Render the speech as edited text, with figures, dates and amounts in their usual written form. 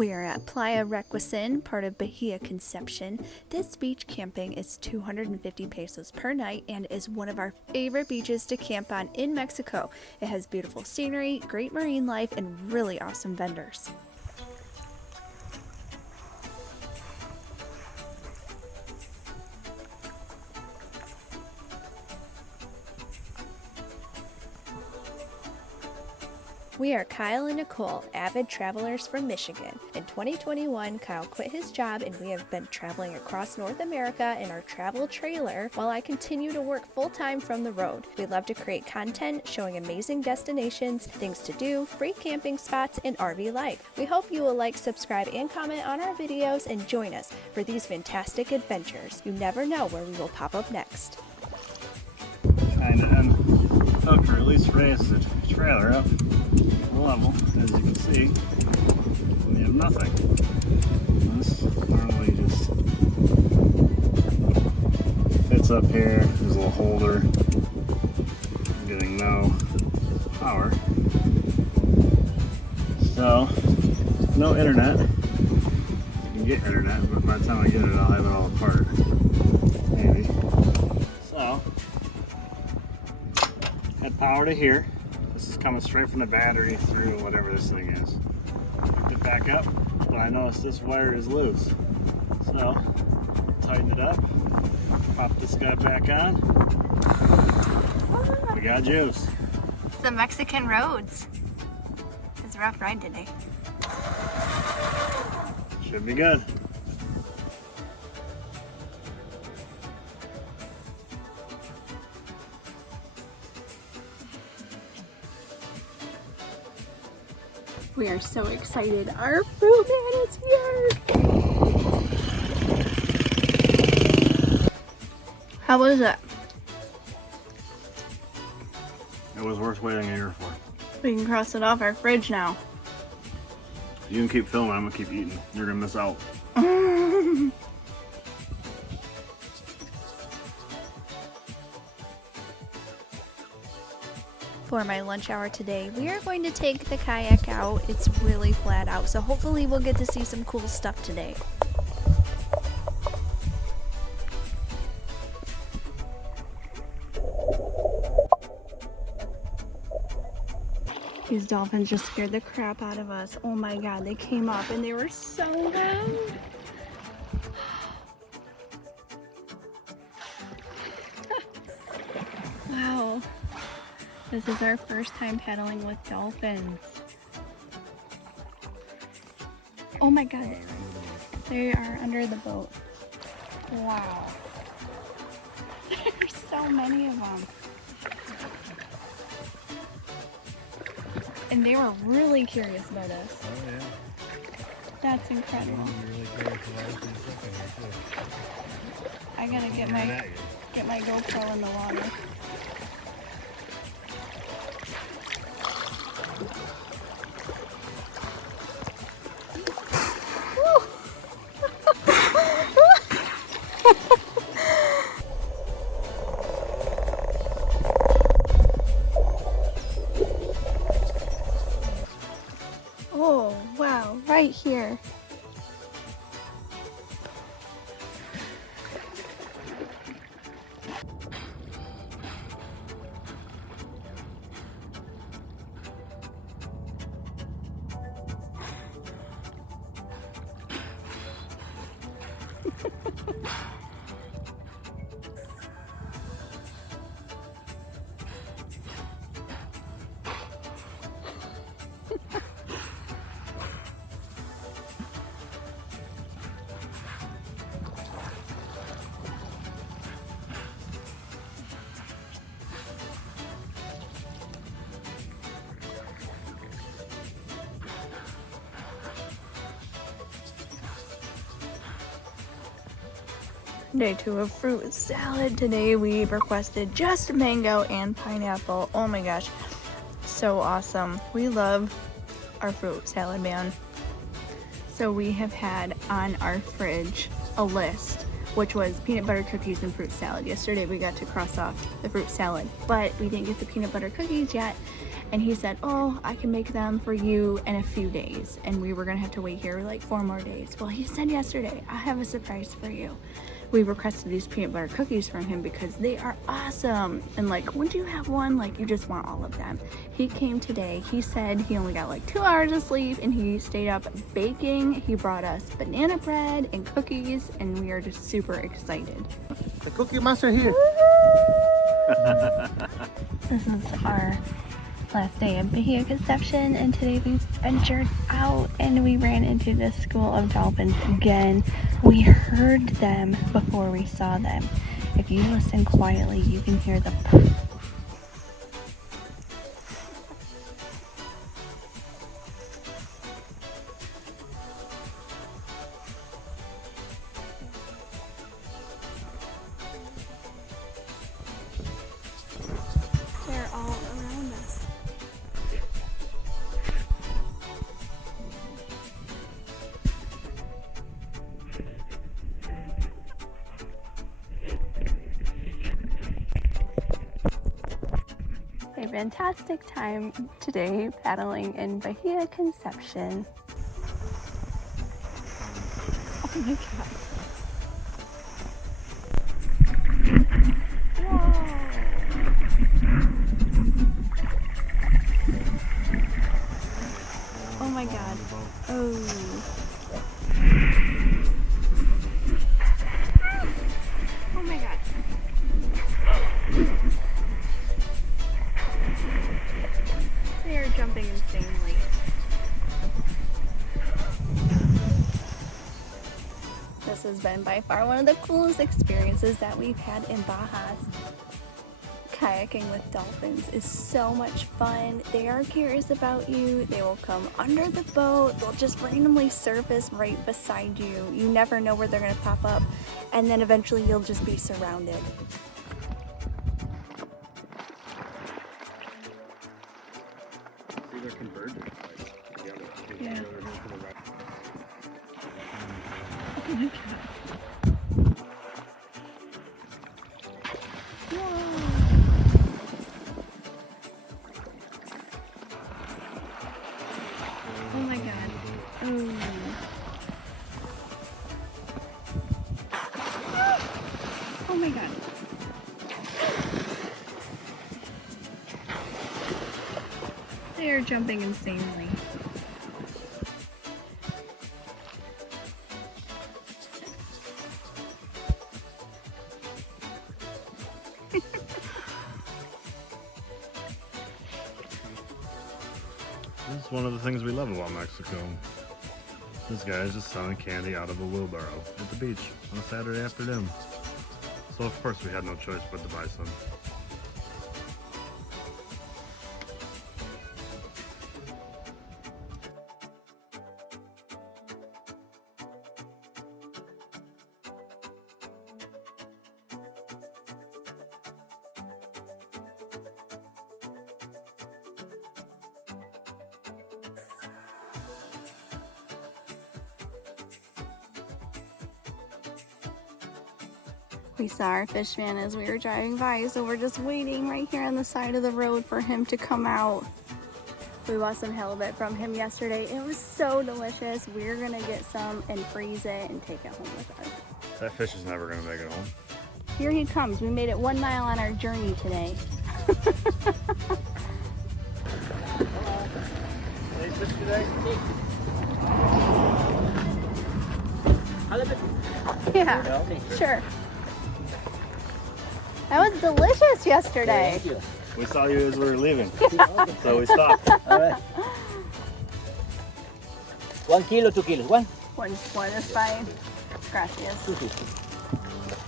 We are at Playa El Requeson, part of Bahia Conception. This beach camping is 250 pesos per night and is one of our favorite beaches to camp on in Mexico. It has beautiful scenery, great marine life, and really awesome vendors. We are Kyle and Nicole, avid travelers from Michigan. In 2021, Kyle quit his job and we have been traveling across North America in our travel trailer while I continue to work full-time from the road. We love to create content showing amazing destinations, things to do, free camping spots, and RV life. We hope you will like, subscribe, and comment on our videos and join us for these fantastic adventures. You never know where we will pop up next. Trying to unhook or at least raise the trailer up level, as you can see. We have nothing. This normally just fits up here. There's a little holder. I'm getting no power. So, no internet. You can get internet, but by the time I get it, I'll have it all apart. Maybe. So, had power to here. This is coming straight from the battery through whatever this thing is. Picked it back up, but I noticed this wire is loose. So, tighten it up, pop this guy back on. We got juice. It's the Mexican roads. It's a rough ride today. Should be good. We are so excited. Our fruit man is here. How was it? It was worth waiting a year for. We can cross it off our fridge now. You can keep filming, I'm gonna keep eating. You're gonna miss out. For my lunch hour today, we are going to take the kayak out. It's really flat out, so hopefully we'll get to see some cool stuff today. These dolphins just scared the crap out of us. Oh my god, they came up and they were so loud. Wow. This is our first time paddling with dolphins. Oh my god, they are under the boat. Wow. There's so many of them. And they were really curious about us. Oh yeah. That's incredible. I gotta get my GoPro in the water. Oh, wow, right here. Day 2 of fruit salad. Today we requested just mango and pineapple. Oh my gosh, so awesome. We love our fruit salad, man. So we have had on our fridge a list which was peanut butter cookies and fruit salad. Yesterday we got to cross off the fruit salad, but we didn't get the peanut butter cookies yet. And he said, oh, I can make them for you in a few days. And we were gonna have to wait here like 4 more days. Well, he said yesterday, I have a surprise for you. We requested these peanut butter cookies from him because they are awesome. And like, when you have one, like you just want all of them. He came today, he said he only got like 2 hours of sleep and he stayed up baking. He brought us banana bread and cookies and we are just super excited. The Cookie Monster here. This is our last day of Bahia Conception, and today we ventured out and we ran into the school of dolphins again. We heard them before we saw them. If you listen quietly, you can hear the they're all around us. A fantastic time today paddling in Bahia Conception. Oh my god. Whoa. Oh my god. Oh. Oh my god. They are jumping insanely. This has been by far one of the coolest experiences that we've had in Baja. Kayaking with dolphins is so much fun. They are curious about you. They will come under the boat. They'll just randomly surface right beside you. You never know where they're going to pop up. And then eventually you'll just be surrounded. They're converging together. Yeah. Oh my God. Oh my god. Ooh. Oh my god. They are jumping insanely. This is one of the things we love about Mexico. This guy is just selling candy out of a wheelbarrow at the beach on a Saturday afternoon. So of course we had no choice but to buy some. We saw our fish man as we were driving by, so we're just waiting right here on the side of the road for him to come out. We bought some halibut from him yesterday. It was so delicious. We're gonna get some and freeze it and take it home with us. That fish is never gonna make it home. Here he comes. We made it 1 mile on our journey today. Any fish today? Yeah, sure. That was delicious yesterday. Thank you. We saw you as we were leaving, so we stopped. All right. 1 kilo, 2 kilos. One. One is fine. Gracias. 250.